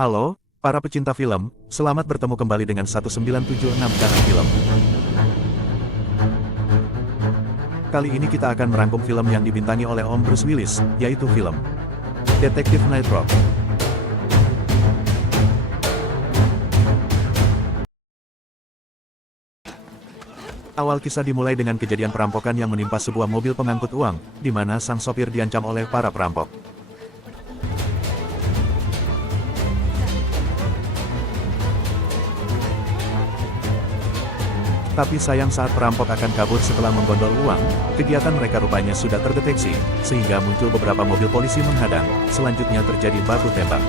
Halo, para pecinta film, selamat bertemu kembali dengan 1976 Kata Film. Kali ini kita akan merangkum film yang dibintangi oleh Om Bruce Willis, yaitu film Detektif Night Rock. Awal kisah dimulai dengan kejadian perampokan yang menimpa sebuah mobil pengangkut uang, di mana sang sopir diancam oleh para perampok. Tapi sayang saat perampok akan kabur setelah menggondol uang, kegiatan mereka rupanya sudah terdeteksi, sehingga muncul beberapa mobil polisi menghadang, selanjutnya terjadi baku tembak.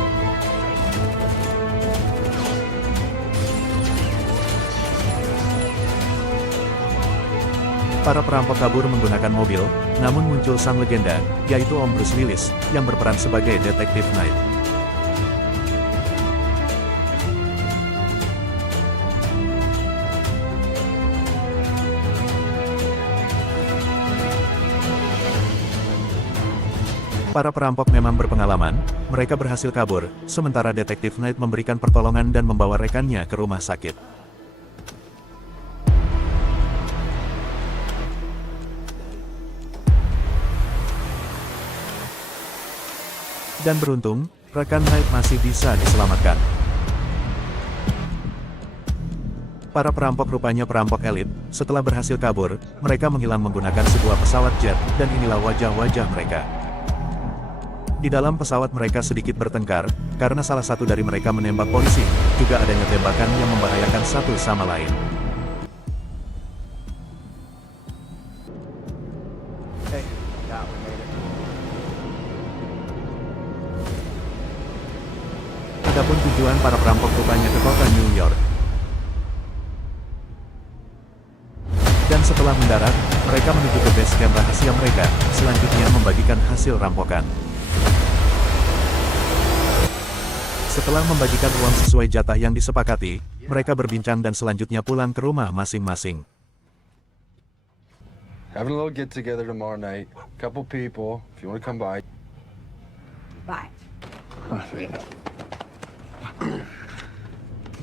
Para perampok kabur menggunakan mobil, namun muncul sang legenda, yaitu Om Bruce Willis, yang berperan sebagai Detektif Night. Para perampok memang berpengalaman, mereka berhasil kabur, sementara Detektif Night memberikan pertolongan dan membawa rekannya ke rumah sakit. Dan beruntung, rekan Night masih bisa diselamatkan. Para perampok rupanya perampok elit, setelah berhasil kabur, mereka menghilang menggunakan sebuah pesawat jet, dan inilah wajah-wajah mereka. Di dalam pesawat mereka sedikit bertengkar, karena salah satu dari mereka menembak polisi, juga adanya tembakan yang membahayakan satu sama lain. Adapun tujuan para perampok rupanya ke kota New York. Dan setelah mendarat, mereka menuju ke base camp rahasia mereka, selanjutnya membagikan hasil rampokan. Setelah membagikan uang sesuai jatah yang disepakati, mereka berbincang dan selanjutnya pulang ke rumah masing-masing. Having a little get together tomorrow night. Couple people, if you want to come by. Bye.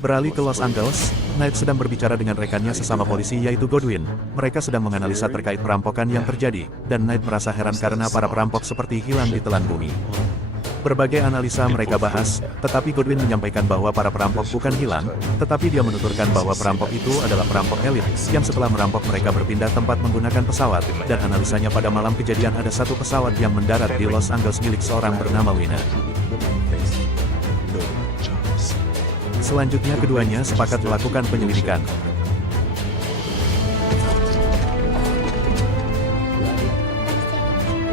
Beralih ke Los Angeles, Knight sedang berbicara dengan rekannya sesama polisi yaitu Godwin. Mereka sedang menganalisa terkait perampokan yang terjadi, dan Knight merasa heran karena para perampok seperti hilang di telan bumi. Berbagai analisa mereka bahas, tetapi Godwin menyampaikan bahwa para perampok bukan hilang, tetapi dia menuturkan bahwa perampok itu adalah perampok elit, yang setelah merampok mereka berpindah tempat menggunakan pesawat, dan analisanya pada malam kejadian ada satu pesawat yang mendarat di Los Angeles milik seorang bernama Wina. Selanjutnya keduanya sepakat melakukan penyelidikan.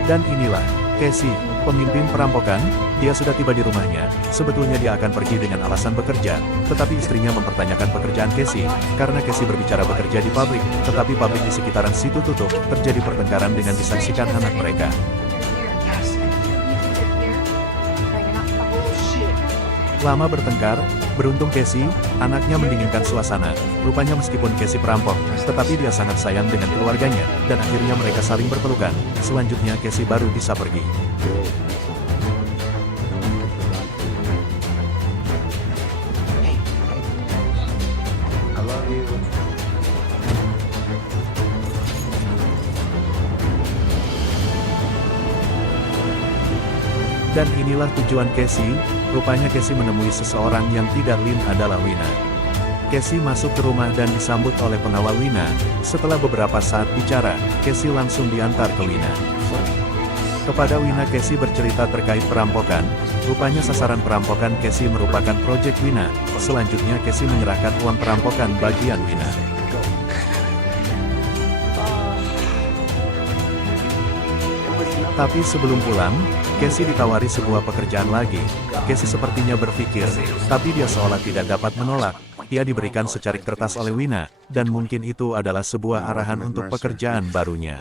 Dan inilah Casey, pemimpin perampokan. Dia sudah tiba di rumahnya. Sebetulnya dia akan pergi dengan alasan bekerja, tetapi istrinya mempertanyakan pekerjaan Casey, karena Casey berbicara bekerja di pabrik, tetapi pabrik di sekitaran situ tutup. Terjadi pertengkaran dengan disaksikan anak mereka. Lama bertengkar, beruntung Casey, anaknya mendinginkan suasana. Rupanya meskipun Casey perampok, tetapi dia sangat sayang dengan keluarganya, dan akhirnya mereka saling berpelukan. Selanjutnya Casey baru bisa pergi. Dan inilah tujuan Casey, rupanya Casey menemui seseorang yang tidak lain adalah Wina. Casey masuk ke rumah dan disambut oleh pengawal Wina. Setelah beberapa saat bicara, Casey langsung diantar ke Wina. Kepada Wina Casey bercerita terkait perampokan, rupanya sasaran perampokan Casey merupakan proyek Wina. Selanjutnya Casey menyerahkan uang perampokan bagian Wina. Tapi sebelum pulang, Casey ditawari sebuah pekerjaan lagi. Casey sepertinya berpikir, tapi dia seolah tidak dapat menolak. Ia diberikan secarik kertas oleh Wina, dan mungkin itu adalah sebuah arahan untuk pekerjaan barunya.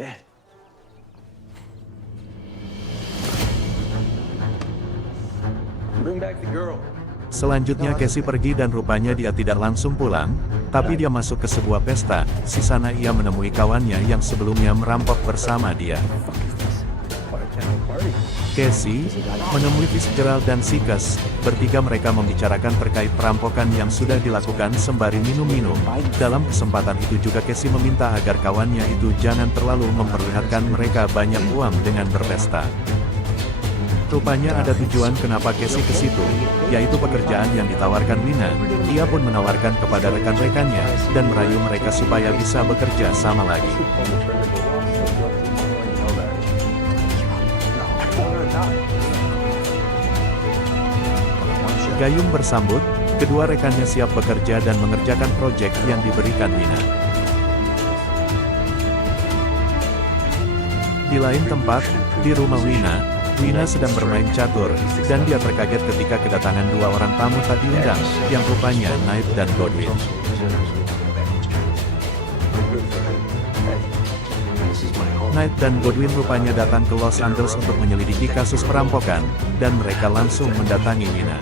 Selanjutnya Casey pergi dan rupanya dia tidak langsung pulang, tapi dia masuk ke sebuah pesta. Di sana ia menemui kawannya yang sebelumnya merampok bersama dia. Party. Casey menemui Fitzgerald dan Sikes. Bertiga mereka membicarakan terkait perampokan yang sudah dilakukan sembari minum-minum. Dalam kesempatan itu juga Casey meminta agar kawannya itu jangan terlalu memperlihatkan mereka banyak uang dengan berpesta. Rupanya ada tujuan kenapa Casey ke situ, yaitu pekerjaan yang ditawarkan Lina. Ia pun menawarkan kepada rekan-rekannya, dan merayu mereka supaya bisa bekerja sama lagi. Gayung bersambut, kedua rekannya siap bekerja dan mengerjakan proyek yang diberikan Lina. Di lain tempat, di rumah Wina sedang bermain catur, dan dia terkaget ketika kedatangan dua orang tamu tak diundang, yang rupanya Knight dan Godwin. Knight dan Godwin rupanya datang ke Los Angeles untuk menyelidiki kasus perampokan, dan mereka langsung mendatangi Wina.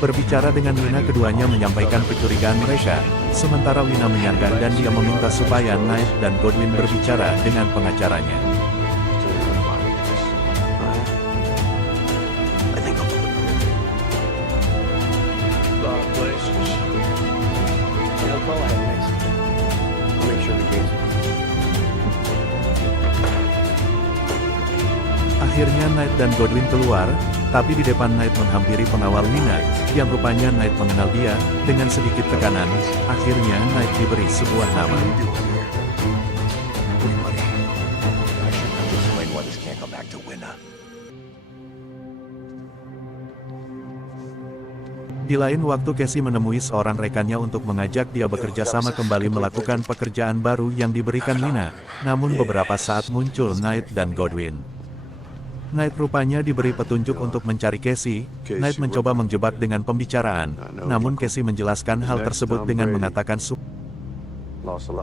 Berbicara dengan Wina, keduanya menyampaikan kecurigaan mereka, sementara Wina menyanggah dan dia meminta supaya Knight dan Godwin berbicara dengan pengacaranya. Akhirnya Knight dan Godwin keluar, tapi di depan Knight menghampiri pengawal Wina, yang rupanya Knight mengenal dia. Dengan sedikit tekanan, akhirnya Knight diberi sebuah nama. Di lain waktu Casey menemui seorang rekannya untuk mengajak dia bekerja sama kembali melakukan pekerjaan baru yang diberikan Lina. Namun beberapa saat muncul Knight dan Godwin. Knight rupanya diberi petunjuk untuk mencari Casey. Knight mencoba menjebak dengan pembicaraan, namun Casey menjelaskan hal tersebut dengan mengatakan Lost a lot